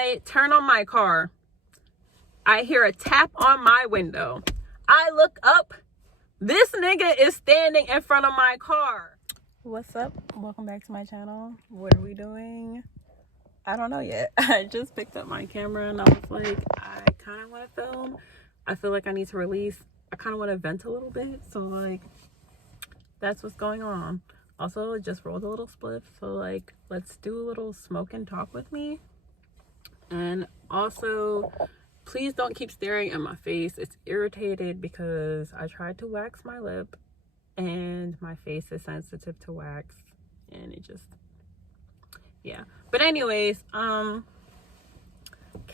I turn on my car. I hear a tap on my window. I look up. This nigga is standing in front of my car. What's up? Welcome back to my channel. What are we doing? I don't know yet. I just picked up my camera and I was like, I kind of want to film. I feel like I need to release. I kind of want to vent a little bit. So like, that's what's going on. Also, I just rolled a little spliff. So like, let's do a little smoke and talk with me. And also, please don't keep staring at my face. It's irritated because I tried to wax my lip and my face is sensitive to wax and it just, yeah. But anyways, can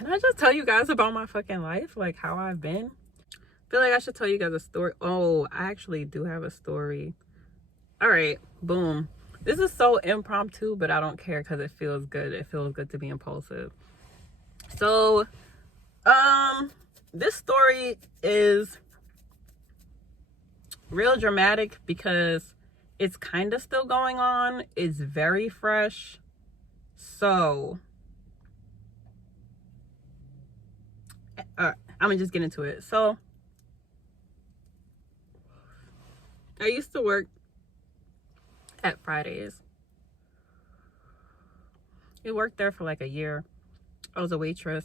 I just tell you guys about my fucking life? Like how I've been? I feel like I should tell you guys a story. Oh, I actually do have a story. All right, boom. This is so impromptu, but I don't care because it feels good. It feels good to be impulsive. So, this story is real dramatic because it's kind of still going on. It's very fresh. So, I'm gonna just get into it. So, I used to work at Fridays. I worked there for like a year. I was a waitress.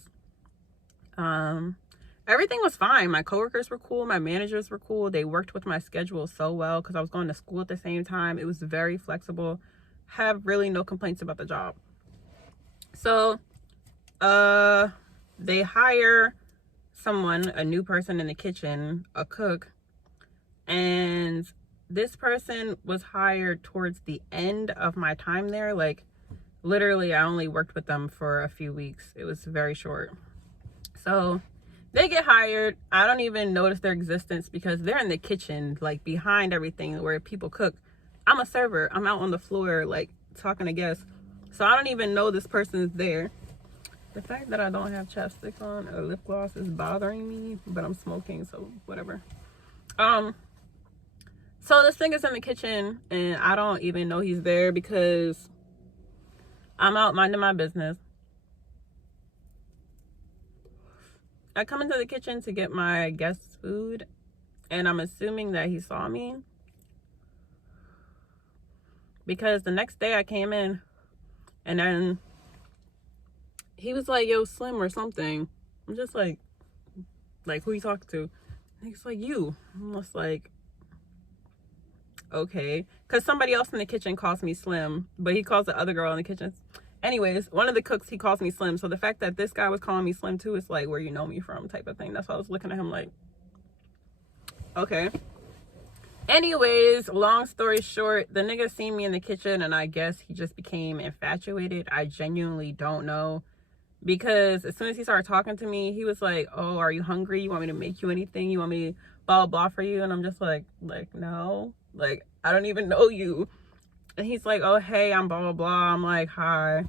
Everything was fine. My coworkers were cool. My managers were cool. They worked with my schedule so well because I was going to school at the same time. It was very flexible. Have really no complaints about the job. So, they hire someone, a new person in the kitchen, a cook, and this person was hired towards the end of my time there. Like, literally, I only worked with them for a few weeks. It was very short. So they get hired. I don't even notice their existence because they're in the kitchen, like behind everything where people cook. I'm a server. I'm out on the floor, like talking to guests. So I don't even know this person's there. The fact that I don't have chapstick on or lip gloss is bothering me, but I'm smoking, so whatever. So this thing is in the kitchen and I don't even know he's there because I'm out minding my business. I come into the kitchen to get my guest's food and I'm assuming that he saw me because the next day I came in and then he was like, yo, Slim or something. I'm just like who you talking to? And he's like, you. I'm just like, okay. Because somebody else in the kitchen calls me Slim, but he calls the other girl in the kitchen. Anyways, one of the cooks, he calls me Slim. So the fact that this guy was calling me Slim too, it's like, where you know me from type of thing. That's why I was looking at him like, okay. Anyways, long story short, the nigga seen me in the kitchen and I guess he just became infatuated. I genuinely don't know. Because as soon as he started talking to me, he was like, oh, are you hungry? You want me to make you anything? You want me blah, blah, blah for you? And I'm just like, no. Like, I don't even know you. And he's like, oh, hey, I'm blah, blah, blah. I'm like, hi.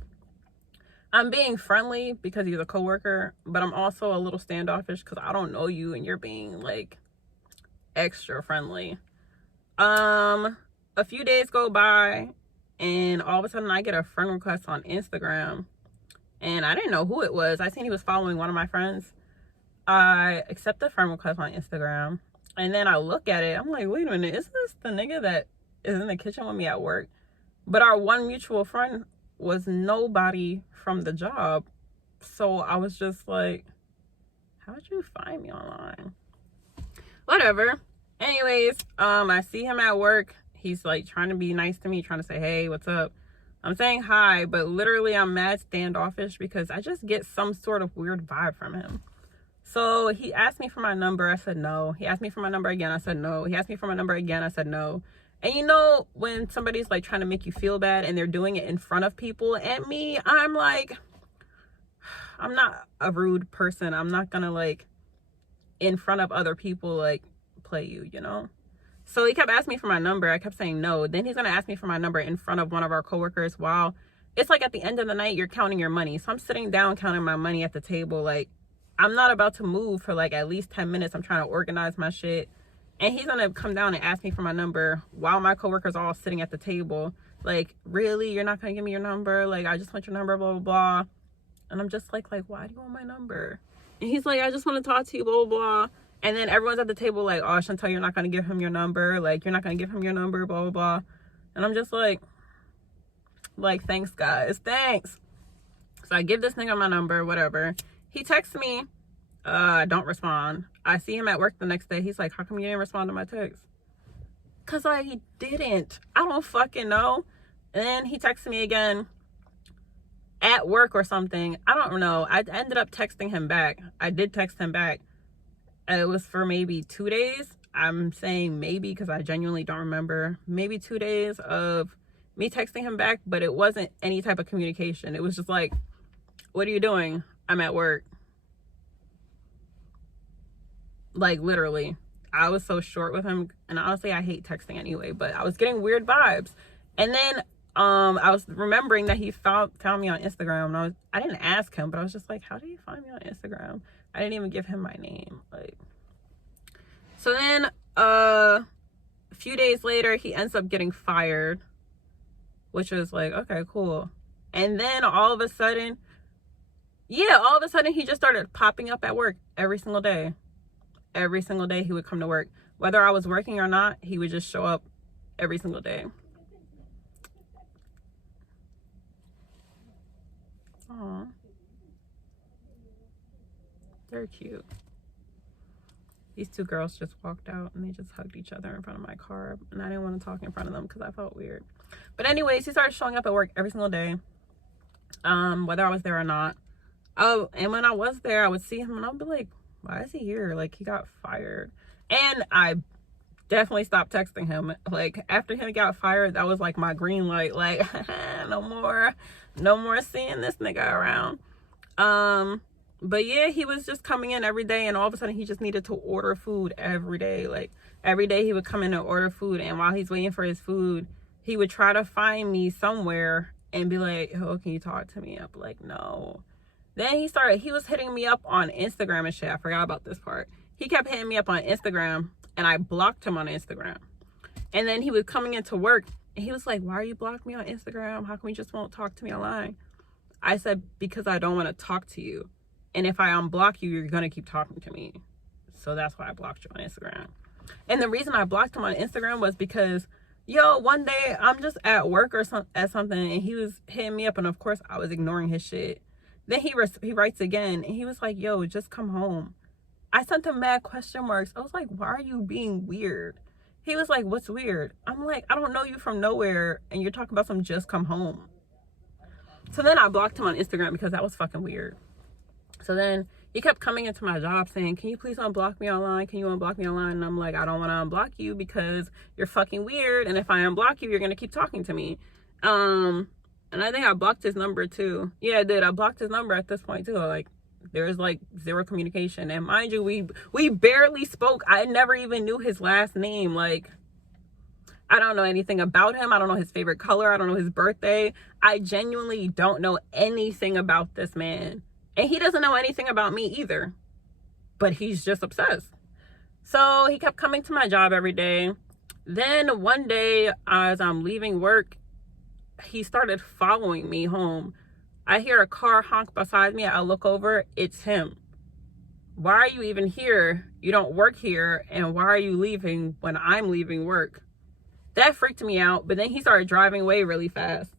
I'm being friendly because he's a coworker, but I'm also a little standoffish because I don't know you and you're being like extra friendly. A few days go by and all of a sudden I get a friend request on Instagram and I didn't know who it was. I seen he was following one of my friends. I accept the friend request on Instagram and then I look at it. I'm like, wait a minute, is this the nigga that is in the kitchen with me at work? But our one mutual friend was nobody from the job. So I was just like, how'd you find me online? Whatever. Anyways, I see him at work. He's like trying to be nice to me, trying to say, hey, what's up? I'm saying hi, but literally I'm mad standoffish because I just get some sort of weird vibe from him. So he asked me for my number. I said no. He asked me for my number again. I said no. He asked me for my number again. I said no. And you know, when somebody's like trying to make you feel bad and they're doing it in front of people and me, I'm like, I'm not a rude person. I'm not gonna like in front of other people, like play you, you know? So he kept asking me for my number. I kept saying no. Then he's gonna ask me for my number in front of one of our coworkers while it's like at the end of the night, you're counting your money. So I'm sitting down counting my money at the table. Like I'm not about to move for like at least 10 minutes. I'm trying to organize my shit. And he's gonna come down and ask me for my number while my coworkers are all sitting at the table. Like, really? You're not gonna give me your number? Like, I just want your number, blah, blah, blah. And I'm just like, why do you want my number? And he's like, I just want to talk to you, blah, blah, blah. And then everyone's at the table like, oh, Chantel, you're not going to give him your number. Like, you're not going to give him your number, blah, blah, blah. And I'm just like, thanks, guys. Thanks. So I give this nigga my number, whatever. He texts me. I don't respond. I see him at work the next day. He's like, how come you didn't respond to my text? Because he didn't. I don't fucking know. And then he texts me again at work or something. I don't know. I ended up texting him back. I did text him back. It was for maybe 2 days. I'm saying maybe because I genuinely don't remember. Maybe 2 days of me texting him back, but it wasn't any type of communication. It was just like, what are you doing? I'm at work. Like, literally. I was so short with him, and honestly, I hate texting anyway, but I was getting weird vibes. And then I was remembering that he found me on Instagram, and I didn't ask him, but I was just like, how did you find me on Instagram? I didn't even give him my name. Like, so then a few days later, he ends up getting fired, which was like, okay, cool. And then all of a sudden he just started popping up at work every single day. Every single day he would come to work. Whether I was working or not, he would just show up every single day. Aww. They're cute. These two girls just walked out and they just hugged each other in front of my car. And I didn't want to talk in front of them because I felt weird. But anyways, he started showing up at work every single day. Whether I was there or not. Oh, and when I was there, I would see him and I'd be like, why is he here? Like, he got fired. And I definitely stopped texting him. Like, after he got fired, that was like my green light. Like, no more seeing this nigga around. But yeah, he was just coming in every day, and all of a sudden he just needed to order food every day. Like, every day he would come in and order food, and while he's waiting for his food, he would try to find me somewhere and be like, oh, can you talk to me? I'd be like, no. Then he was hitting me up on Instagram and shit. I forgot about this part. He kept hitting me up on Instagram, and I blocked him on Instagram. And then he was coming into work, and he was like, why are you blocking me on Instagram? How come you just won't talk to me online? I said, because I don't want to talk to you. And if I unblock you, you're going to keep talking to me. So that's why I blocked you on Instagram. And the reason I blocked him on Instagram was because, one day I'm just at work or at something, and he was hitting me up, and of course I was ignoring his shit. Then he writes again, and he was like, yo, just come home. I sent him mad question marks. I was like, why are you being weird? He was like, what's weird? I'm like, I don't know you from nowhere, and you're talking about some just come home. So then I blocked him on Instagram because that was fucking weird. So then he kept coming into my job saying, can you please unblock me online? Can you unblock me online? And I'm like, I don't want to unblock you because you're fucking weird. And if I unblock you, you're going to keep talking to me. And I think I blocked his number too. Yeah, I did. I blocked his number at this point too. Like, there was like zero communication. And mind you, we barely spoke. I never even knew his last name. Like, I don't know anything about him. I don't know his favorite color. I don't know his birthday. I genuinely don't know anything about this man. And he doesn't know anything about me either. But he's just obsessed. So he kept coming to my job every day. Then one day, as I'm leaving work, he started following me home. I hear a car honk beside me. I look over. It's him. Why are you even here? You don't work here. And why are you leaving when I'm leaving work? That freaked me out. But then he started driving away really fast.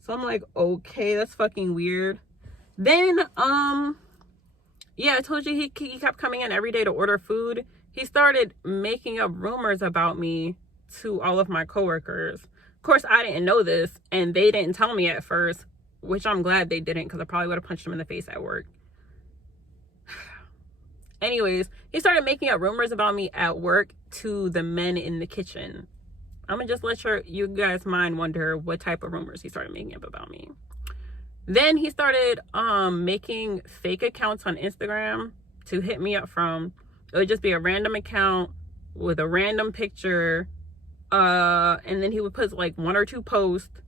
So I'm like, okay, that's fucking weird. Then, yeah, I told you he kept coming in every day to order food. He started making up rumors about me to all of my coworkers. Of course, I didn't know this, and they didn't tell me at first, which I'm glad they didn't, because I probably would have punched him in the face at work. Anyways, he started making up rumors about me at work to the men in the kitchen. I'm gonna just let you guys mind wonder what type of rumors he started making up about me. Then he started making fake accounts on Instagram to hit me up from. It would just be a random account with a random picture. And then he would put like 1 or 2 posts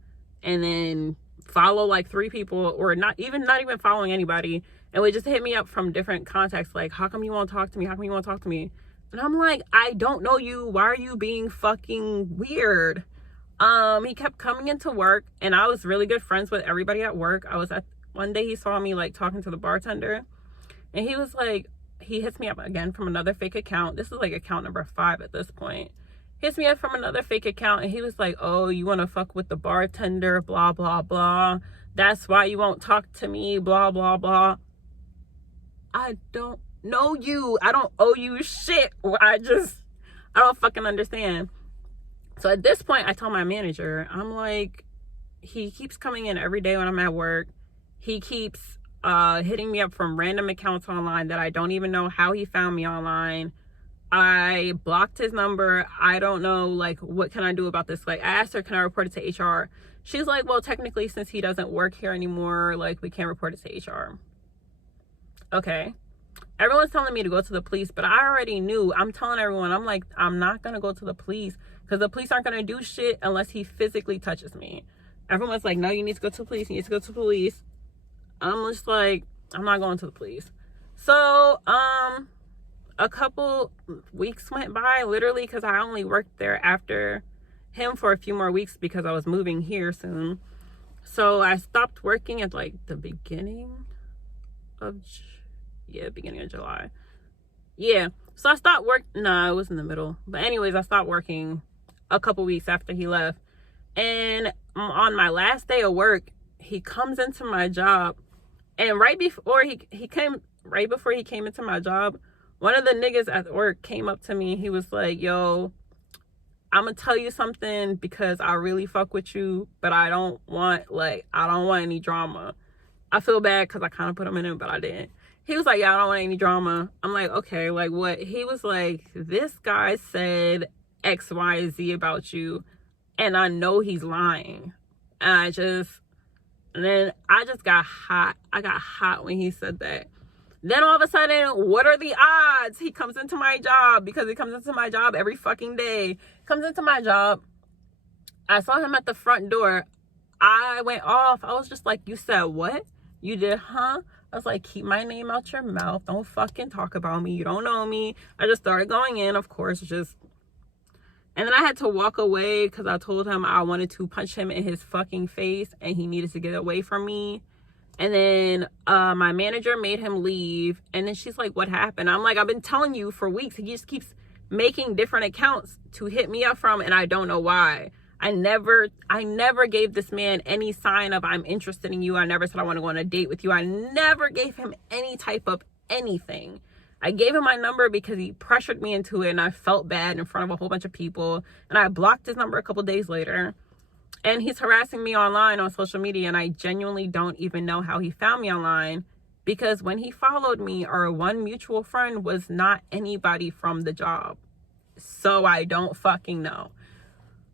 and then follow like 3 people, or not even following anybody, and would just hit me up from different contacts. Like, how come you won't talk to me? How come you won't talk to me? And I'm like, I don't know you. Why are you being fucking weird? He kept coming into work, and I was really good friends with everybody at work. I was One day he saw me like talking to the bartender, and he was like, he hits me up again from another fake account. This is like account number 5 at this point. Hits me up from another fake account, and he was like, oh, you want to fuck with the bartender, blah, blah, blah. That's why you won't talk to me, blah, blah, blah. I don't know you. I don't owe you shit. I don't fucking understand. So at this point, I tell my manager, I'm like, he keeps coming in every day when I'm at work. He keeps hitting me up from random accounts online that I don't even know how he found me online. I blocked his number. I don't know, like, what can I do about this? Like, I asked her, can I report it to HR? She's like, well, technically, since he doesn't work here anymore, like, we can't report it to HR. Okay. Everyone's telling me to go to the police, but I already knew. I'm telling everyone, I'm like, I'm not going to go to the police because the police aren't going to do shit unless he physically touches me. Everyone's like, no, you need to go to the police. You need to go to the police. I'm just like, I'm not going to the police. So, a couple weeks went by, literally, because I only worked there after him for a few more weeks because I was moving here soon. So I stopped working at like the beginning of July. Yeah. So I stopped it was in the middle. But anyways, I stopped working a couple weeks after he left. And on my last day of work, he comes into my job. And right before he came into my job, one of the niggas at work came up to me. He was like, yo, I'm gonna tell you something because I really fuck with you, but I don't want any drama. I feel bad because I kind of put him in it, but I didn't. He was like, yeah, I don't want any drama. I'm like, okay, like what? He was like, this guy said X, Y, Z about you, and I know he's lying. And then I just got hot. I got hot when he said that. Then all of a sudden, what are the odds? He comes into my job, because he comes into my job every fucking day. Comes into my job. I saw him at the front door. I went off. I was just like, you said what? You did, huh? I was like, keep my name out your mouth. Don't fucking talk about me. You don't know me. I just started going in, of course, and then I had to walk away because I told him I wanted to punch him in his fucking face and he needed to get away from me. And then my manager made him leave. And then she's like, what happened? I'm like, I've been telling you for weeks. He just keeps making different accounts to hit me up from, and I don't know why. I never gave this man any sign of I'm interested in you. I never said I want to go on a date with you. I never gave him any type of anything. I gave him my number because he pressured me into it, and I felt bad in front of a whole bunch of people. And I blocked his number a couple days later. And he's harassing me online on social media, and I genuinely don't even know how he found me online, because when he followed me, our one mutual friend was not anybody from the job. So I don't fucking know.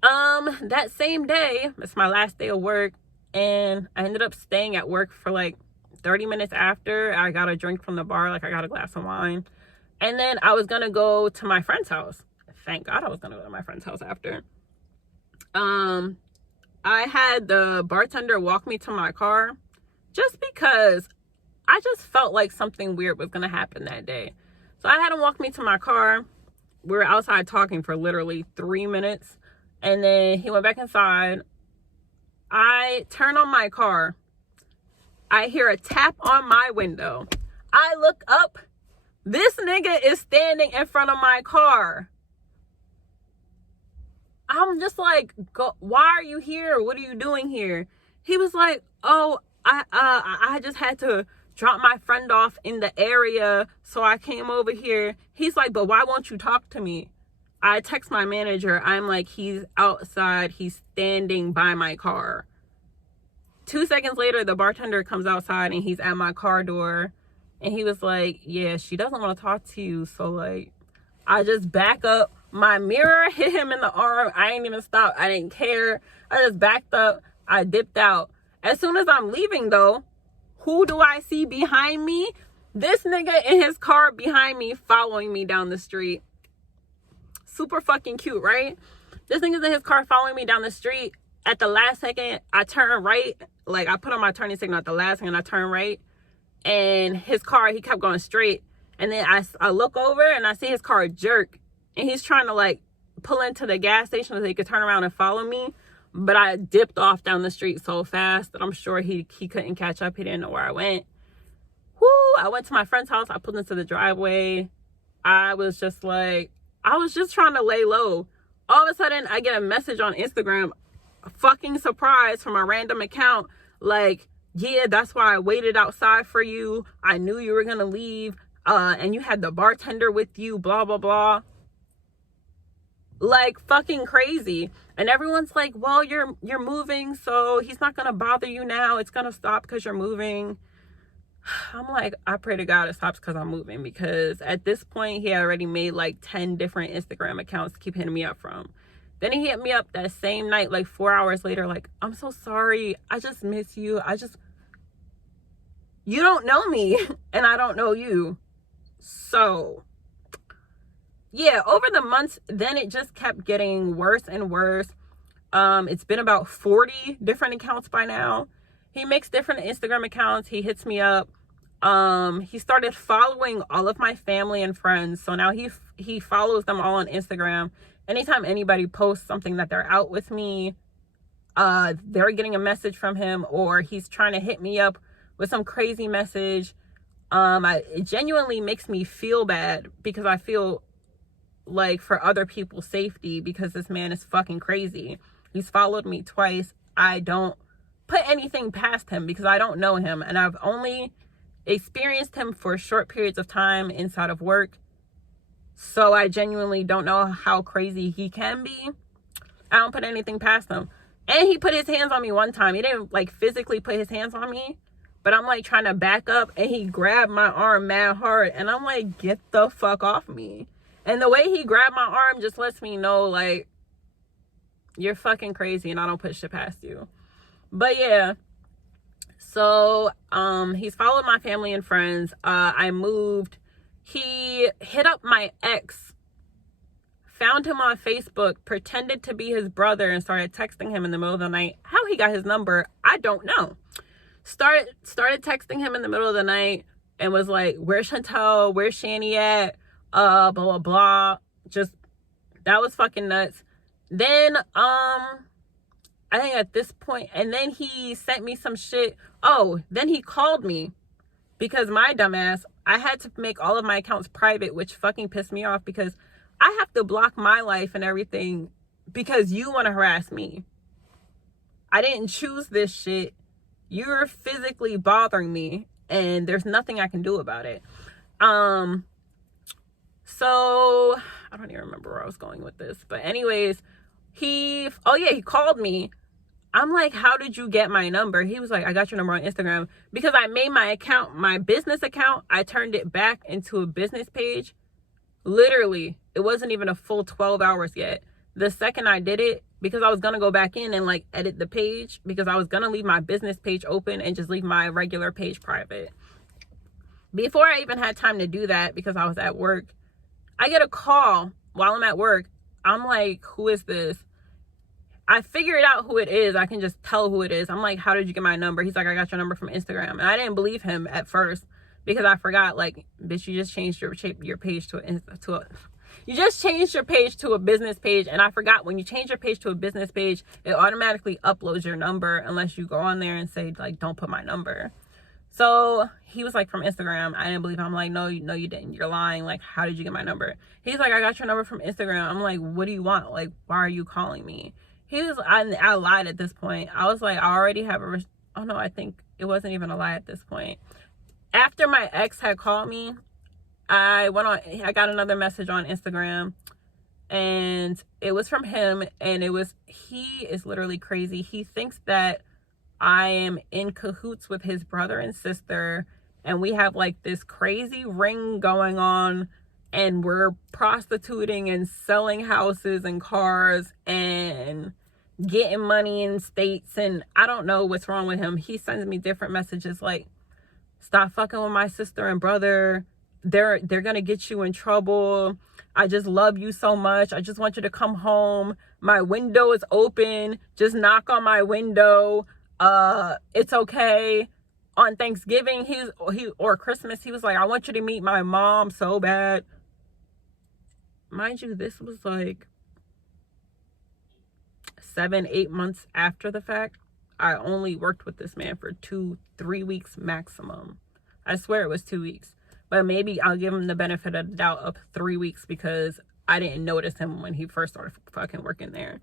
That same day, it's my last day of work, and I ended up staying at work for like 30 minutes after. I got a drink from the bar, like I got a glass of wine. And then I was gonna go to my friend's house. Thank God I was gonna go to my friend's house after. I had the bartender walk me to my car just because I just felt like something weird was going to happen that day. So I had him walk me to my car. We were outside talking for literally 3 minutes. And then he went back inside. I turn on my car. I hear a tap on my window. I look up. This nigga is standing in front of my car. I'm just like, why are you here? What are you doing here? He was like, oh, I just had to drop my friend off in the area, so I came over here. He's like, but why won't you talk to me? I text my manager. I'm like, he's outside. He's standing by my car. 2 seconds later, the bartender comes outside and he's at my car door. And he was like, yeah, she doesn't want to talk to you. So like, I just back up. My mirror hit him in the arm. I ain't even stopped. I didn't care. I just backed up. I dipped out. As soon as I'm leaving though, who do I see behind me? This nigga in his car behind me, following me down the street. Super fucking cute, right? This nigga's in his car following me down the street. At the last second, I turn right. Like, I put on my turning signal at the last second, I turn right. And his car, he kept going straight. And then I look over and I see his car jerk. And he's trying to like pull into the gas station so he could turn around and follow me. But I dipped off down the street so fast that I'm sure he couldn't catch up. He didn't know where I went. Whoo! I went to my friend's house. I pulled into the driveway. I was just trying to lay low. All of a sudden, I get a message on Instagram, a fucking surprise from a random account. Like, yeah, that's why I waited outside for you. I knew you were going to leave. And you had the bartender with you, blah, blah, blah. Like, fucking crazy. And everyone's like, well, you're moving, so he's not going to bother you now. It's going to stop because you're moving. I'm like, I pray to God it stops because I'm moving, because at this point he already made like 10 different Instagram accounts to keep hitting me up from. Then he hit me up that same night, like 4 hours later, like, I'm so sorry. I just miss you. You don't know me and I don't know you. So yeah, over the months, then it just kept getting worse and worse. It's been about 40 different accounts by now. He makes different Instagram accounts. He hits me up. He started following all of my family and friends. So now he follows them all on Instagram. Anytime anybody posts something that they're out with me, they're getting a message from him, or he's trying to hit me up with some crazy message. It genuinely makes me feel bad, because I feel like for other people's safety, because this man is fucking crazy. He's followed me twice. I don't put anything past him because I don't know him, and I've only experienced him for short periods of time inside of work. So I genuinely don't know how crazy he can be. I don't put anything past him. And he put his hands on me one time. He didn't like physically put his hands on me, but I'm like trying to back up and he grabbed my arm mad hard, and I'm like, get the fuck off me. And the way he grabbed my arm just lets me know, like, you're fucking crazy and I don't put shit past you. But yeah, so he's followed my family and friends. I moved. He hit up my ex, found him on Facebook, pretended to be his brother, and started texting him in the middle of the night. How he got his number, I don't know. Started texting him in the middle of the night and was like, where's Chantel? Where's Shani at? Blah, blah, blah. Just, that was fucking nuts. Then, I think at this point, and then he sent me some shit. Oh, then he called me, because my dumbass, I had to make all of my accounts private, which fucking pissed me off, because I have to block my life and everything because you want to harass me. I didn't choose this shit. You're physically bothering me, and there's nothing I can do about it. So I don't even remember where I was going with this, but anyways, he called me. I'm like, how did you get my number? He was like, I got your number on Instagram, because I made my account, my business account, I turned it back into a business page. Literally, it wasn't even a full 12 hours yet. The second I did it, because I was going to go back in and like edit the page, because I was going to leave my business page open and just leave my regular page private. Before I even had time to do that, because I was at work, I get a call while I'm at work. I'm like, who is this? I figured out who it is. I can just tell who it is. I'm like, how did you get my number? He's like, I got your number from Instagram. And I didn't believe him at first, because I forgot, like, bitch, you just changed your page you just changed your page to a business page. And I forgot, when you change your page to a business page, it automatically uploads your number unless you go on there and say, like, don't put my number. So he was like, from Instagram. I didn't believe him. I'm like, no, you didn't. You're lying. Like, how did you get my number? He's like, I got your number from Instagram. I'm like, what do you want? Like, why are you calling me? I lied at this point. I was like, I already have oh no, I think it wasn't even a lie at this point. After my ex had called me, I got another message on Instagram, and it was from him, and he is literally crazy. He thinks that I am in cahoots with his brother and sister, and we have like this crazy ring going on, and we're prostituting and selling houses and cars and getting money in states, and I don't know what's wrong with him. He sends me different messages like, stop fucking with my sister and brother. They're gonna get you in trouble. I just love you so much. I just want you to come home. My window is open. Just knock on my window. It's okay. On Thanksgiving, or Christmas, he was like, I want you to meet my mom so bad. Mind you, this was like 7-8 months after the fact. I only worked with this man for 2-3 weeks maximum. I swear it was 2 weeks. But maybe I'll give him the benefit of the doubt of 3 weeks because I didn't notice him when he first started fucking working there.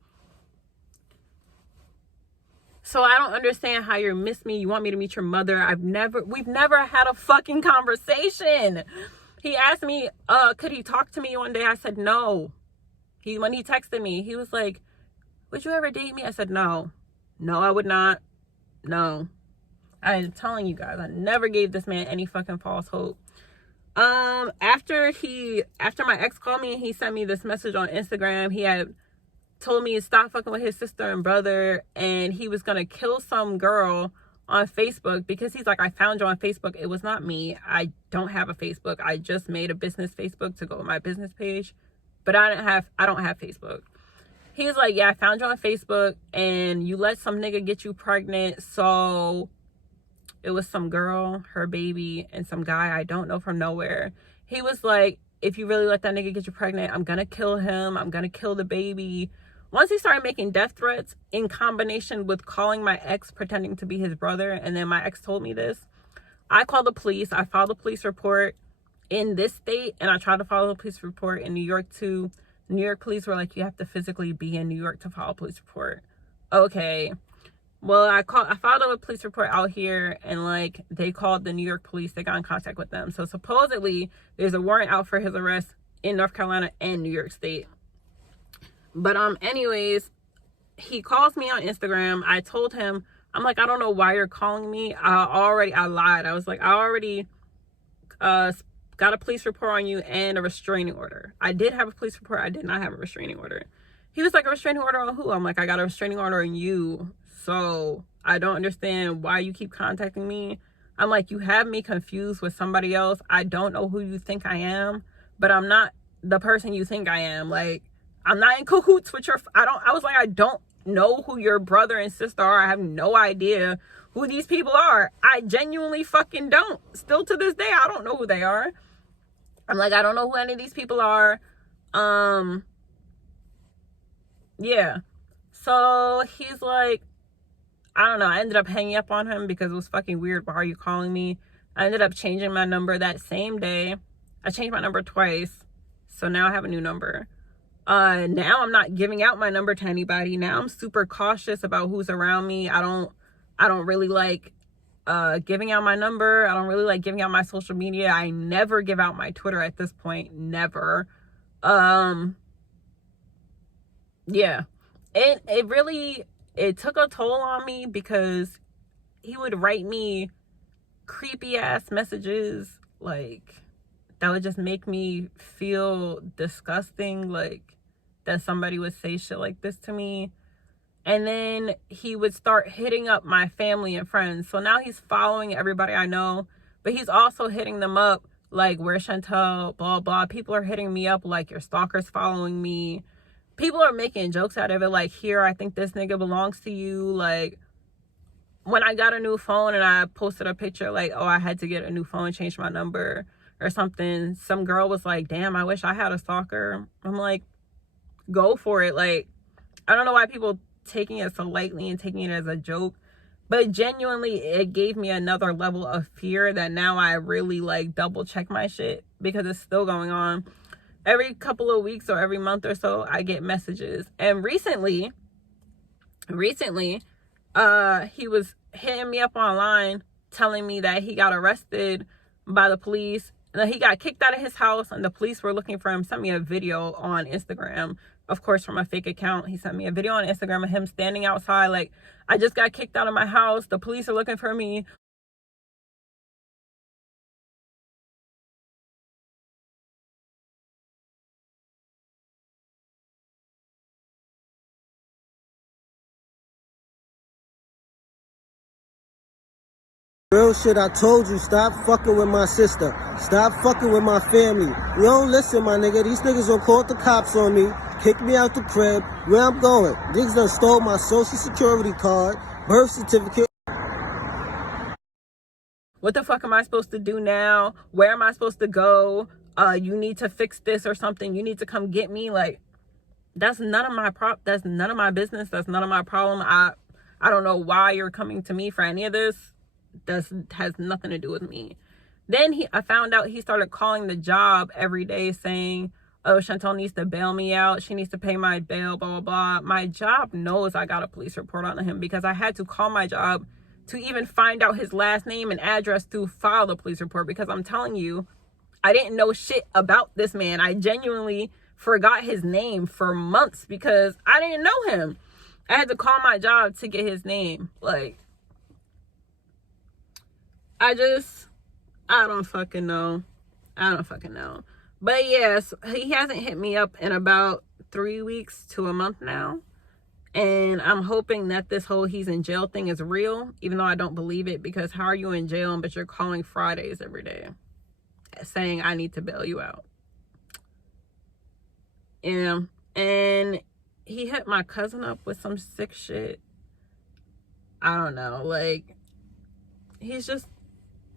So I don't understand how you miss me. You want me to meet your mother. We've never had a fucking conversation. He asked me, could he talk to me one day? I said, no. When he texted me, he was like, would you ever date me? I said, no. No, I would not. No. I'm telling you guys, I never gave this man any fucking false hope. After my ex called me and he sent me this message on Instagram, he had told me to stop fucking with his sister and brother, and he was gonna kill some girl on Facebook because he's like, I found you on Facebook. It was not me. I don't have a Facebook. I just made a business Facebook to go with my business page, but I don't have Facebook. He's like, yeah, I found you on Facebook and you let some nigga get you pregnant. So it was some girl, her baby, and some guy I don't know from nowhere. He was like, if you really let that nigga get you pregnant, I'm gonna kill him. I'm gonna kill the baby. Once he started making death threats in combination with calling my ex pretending to be his brother, and then my ex told me this, I called the police. I filed a police report in this state, and I tried to file a police report in New York too. New York police were like, you have to physically be in New York to file a police report. Okay. Well, I filed a police report out here, and like they called the New York police. They got in contact with them. So supposedly there's a warrant out for his arrest in North Carolina and New York State. But anyways, he calls me on Instagram. I told him, I'm like, I don't know why you're calling me. I lied. I was like, I already got a police report on you and a restraining order. I did have a police report. I did not have a restraining order. He was like, a restraining order on who? I'm like, I got a restraining order on you. So I don't understand why you keep contacting me. I'm like, you have me confused with somebody else. I don't know who you think I am, but I'm not the person you think I am. Like, I'm not in cahoots with I was like, I don't know who your brother and sister are. I have no idea who these people are. I genuinely fucking don't. Still to this day, I don't know who they are. I'm like, I don't know who any of these people are. Yeah. So he's like, I don't know. I ended up hanging up on him because it was fucking weird. Why are you calling me? I ended up changing my number that same day. I changed my number twice. So now I have a new number. Now I'm not giving out my number to anybody. Now I'm super cautious about who's around me. I don't really like giving out my number. I don't really like giving out my social media. I never give out my Twitter at this point. Never. Yeah. It took a toll on me because he would write me creepy ass messages like that would just make me feel disgusting, like that somebody would say shit like this to me. And then he would start hitting up my family and friends. So now he's following everybody I know, but he's also hitting them up like, where's Chantel, blah, blah. People are hitting me up like, your stalker's following me. People are making jokes out of it like, here, I think this nigga belongs to you. Like, when I got a new phone and I posted a picture like, oh, I had to get a new phone, change my number or something, some girl was like, damn, I wish I had a stalker. I'm like, go for it. Like, I don't know why people taking it so lightly and taking it as a joke, but genuinely it gave me another level of fear that now I really like double check my shit because it's still going on. Every couple of weeks or every month or so I get messages. And recently he was hitting me up online telling me that he got arrested by the police and that he got kicked out of his house and the police were looking for him. Sent me a video on Instagram, of course, from a fake account. He sent me a video on Instagram of him standing outside like, I just got kicked out of my house. The police are looking for me. Real shit, I told you, stop fucking with my sister. Stop fucking with my family. You don't listen, my nigga. These niggas done called the cops on me, kicked me out the crib. Where I'm going? Niggas done stole my social security card, birth certificate. What the fuck am I supposed to do now? Where am I supposed to go? You need to fix this or something. You need to come get me. Like, That's none of my that's none of my business. That's none of my problem. I don't know why you're coming to me for any of this. That has nothing to do with me. Then I found out he started calling the job every day saying, oh, Chantel needs to bail me out. She needs to pay my bail, blah, blah, blah. My job knows I got a police report on him because I had to call my job to even find out his last name and address to file the police report, because I'm telling you, I didn't know shit about this man. I genuinely forgot his name for months because I didn't know him. I had to call my job to get his name. Like, I don't fucking know. But yes, he hasn't hit me up in about 3 weeks to a month now. And I'm hoping that this whole he's in jail thing is real, even though I don't believe it, because how are you in jail but you're calling Fridays every day saying I need to bail you out? Yeah. And he hit my cousin up with some sick shit. I don't know. Like, he's just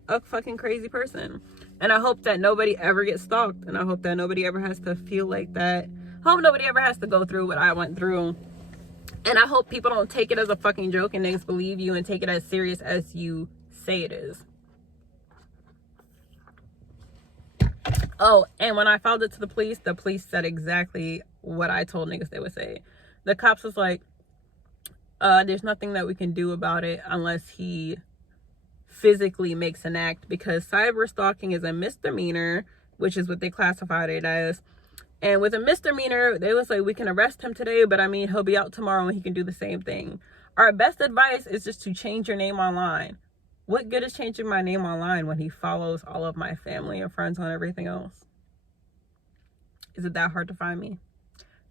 a fucking crazy person. And I hope that nobody ever gets stalked. And I hope that nobody ever has to feel like that. I hope nobody ever has to go through what I went through. And I hope people don't take it as a fucking joke and niggas believe you and take it as serious as you say it is. Oh, and when I filed it to the police said exactly what I told niggas they would say. The cops was like, there's nothing that we can do about it unless he physically makes an act, because cyber stalking is a misdemeanor, which is what they classified it as. And with a misdemeanor, they was like, we can arrest him today, but I mean, he'll be out tomorrow and he can do the same thing. Our best advice is just to change your name online. What good is changing my name online when he follows all of my family and friends on everything else? Is it that hard to find me?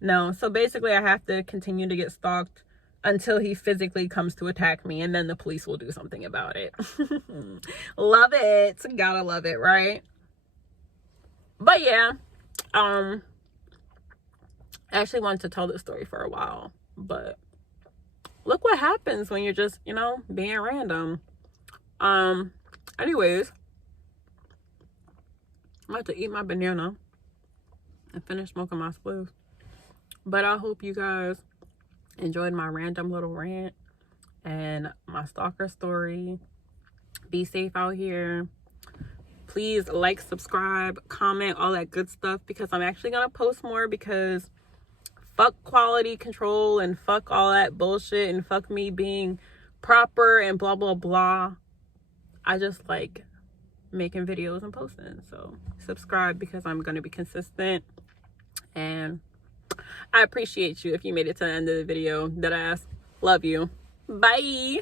No. So basically, I have to continue to get stalked until he physically comes to attack me, and then the police will do something about it. Love it. Gotta love it, right? But yeah, I actually wanted to tell this story for a while, but look what happens when you're just, being random. Anyways, I'm about to eat my banana and finish smoking my spliff. But I hope you guys enjoyed my random little rant and my stalker story. Be safe out here. Please like, subscribe, comment, all that good stuff, because I'm actually gonna post more, because fuck quality control and fuck all that bullshit and fuck me being proper and blah blah blah. I just like making videos and posting. So subscribe, because I'm gonna be consistent, and I appreciate you if you made it to the end of the video. Deadass. Love you. Bye.